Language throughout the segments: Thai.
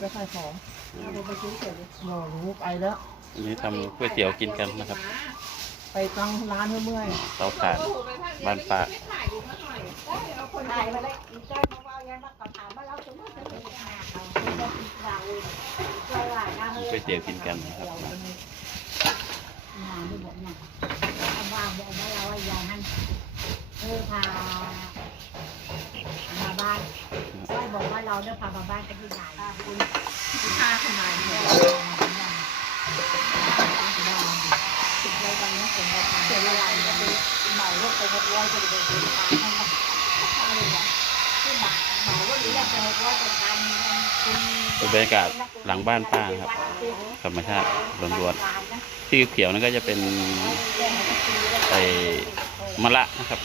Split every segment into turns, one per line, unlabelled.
เรารู้ไปแล้ว
วันนี้ทำก๋วยเตี๋ยวกินกันนะครับ
ไปตั้งร้านเมื่อย
เตาถ่านบ้านป่า
ถ่ายมาเลยอีกใจมาว่ายังมาก่อนถามว่าเราสมมติจะเป็นยังไงเราเราติดเราเราหลายนะเฮ้
ก๋วยเตี๋ยวกินกันนะครับ
งานที่บอกเนี่ยเอาว่าบอกว่าเราอย่างนั้นเออพามาบ้านไม่บอกว่า เราเนี่ยพามาบ้านกันที่ไหนคุณพาคนไหนเนี่ยติดใจกันนะผมว่าเสียเวลาจะไปเหมารถไปหกร้อยจะไปเดินทางให้มันอะไรอย่างที่หมักเหมารถหรืออยากไปหกร้อยจะทำคุณ
เป็นบรรยากาศหลังบ้านป้าครับธรรมชาติล้วนๆที่เขียวนั่นก็จะเป็นไอ้มะละนะครับ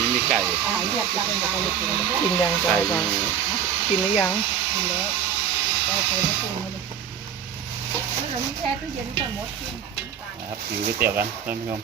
นี่มีไก่
กินยัง
ไก่
จ้า
มี
กินหรือยัง
นะครับกินก๋วยเตี๋ยวกันท่านผู้ชม